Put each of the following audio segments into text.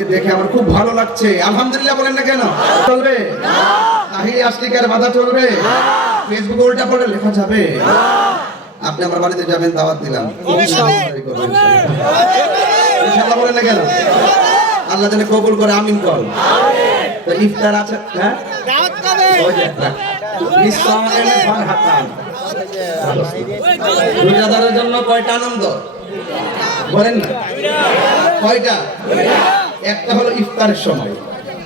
দেখে আমার খুব ভালো লাগছে। আলহামদুলিল্লাহ বলেন না কেন? চলবে তাহিরি আসলিকার বাধা চলবে? ফেসবুকে উল্টা পড়ে লেখা যাবে? আপনি আমার বাড়িতে যাবেন, দাওয়াত দিলাম, ইনশাআল্লাহ বলেন না কেন? আল্লাহ যেন কবুল করে, আমিন কর। তো ইফতার আছে, হ্যাঁ দাওয়াত কবে? নিঃসন্দেহে ফারহাতান, রোজাদারের জন্য কয়টা আনন্দ বলেন না? কয়টা? একটা হলো ইফতারের সময়,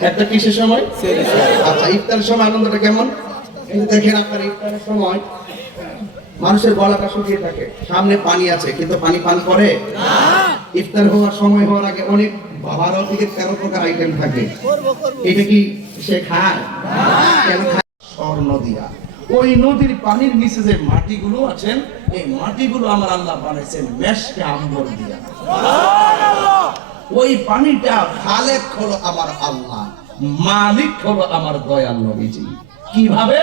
একটা কিসের সময়? আচ্ছা, ইফতারের সময় আনন্দটা কেমন? দেখেন আপনার ইফতারের সময় মানুষের গলাটা শুকিয়ে থাকে, সামনে পানি আছে কিন্তু পানি পান করে না। ইফতার হওয়ার সময় হওয়ার আগে অনেক 12 থেকে 13 প্রকার আইটেম থাকে। এটা কি সে খায়? কেন খায়? স্বর্ণ দিয়া ওই নদীর পানির নিচে যে মাটিগুলো আছেন, এই মাটিগুলো আমার আল্লাহ বানাইছেন মেশকে আম্বর দিয়া। ওই পানিটা খালেক হলো আমার আল্লাহ, মালিক হলো আমার দয়াল নবীজি। কিভাবে?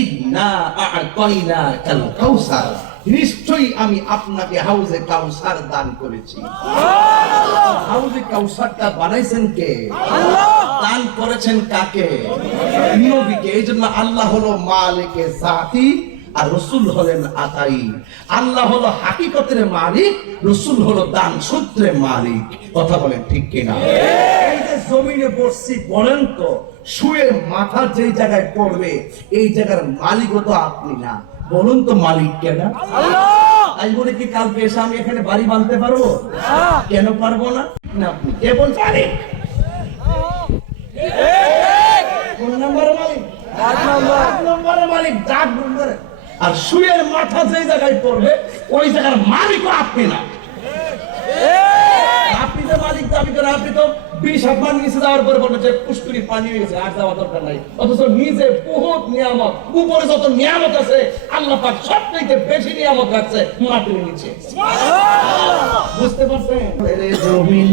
ইন্না আ'তাইনা কাল কাউসার, নিশ্চয়ই আমি আপনাকে হাউজে কাউসার দান করেছি। হাউজে কাউসারটা বানাইছেন কে? আল্লাহ। দান করেছেন কাকে? নবীকে। এইজন্য আল্লাহ হলো মালিকে জাতি আর রাসূল হলেন আতাই। আল্লাহ হলো হাকিকতের মালিক, রাসূল হলো দান সূত্রের মালিক। কথা বলেন ঠিক কিনা? এই যে জমিনে বসছি, বলেন তো শুয়ের মাথা যেই জায়গায় পড়বে এই জায়গার মালিকও তো আপনি না। বলুন তো মালিক কেন? আল্লাহ। তাই বলে কি কালকে এসে আমি এখানে বাড়ি বাঁধতে পারবো? কেন পারবো না? আপনি কেবল মালিক। কোন নম্বরের মালিক? 8 নম্বরের মালিক, 8 নম্বরে। আর শুয়ের মাথা যেই জায়গায় পড়বে ওই জায়গার মালিকও আপনি না। আপনি তো মালিক দাবি করেন, আপনি তো 20 হাত পানি নিচে যাওয়ার পরে বলবেন যে পুষ্করি পানি হয়ে গেছে, আর যাওয়া দরকার নাই। অথচ নিজে বহুত নিয়ামত, উপরে যত নিয়ামত আছে আল্লাহ পাক সবথেকে বেশি নিয়ামত রাখছে মাটির নিচে। বুঝতে পারছেন? এরে জমিন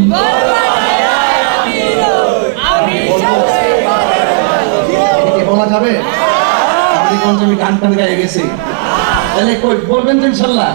বলা যাবে? আপনি কোন জমি গান টান গায়ে গেছি, তাহলে কই বলবেন ইনশাআল্লাহ।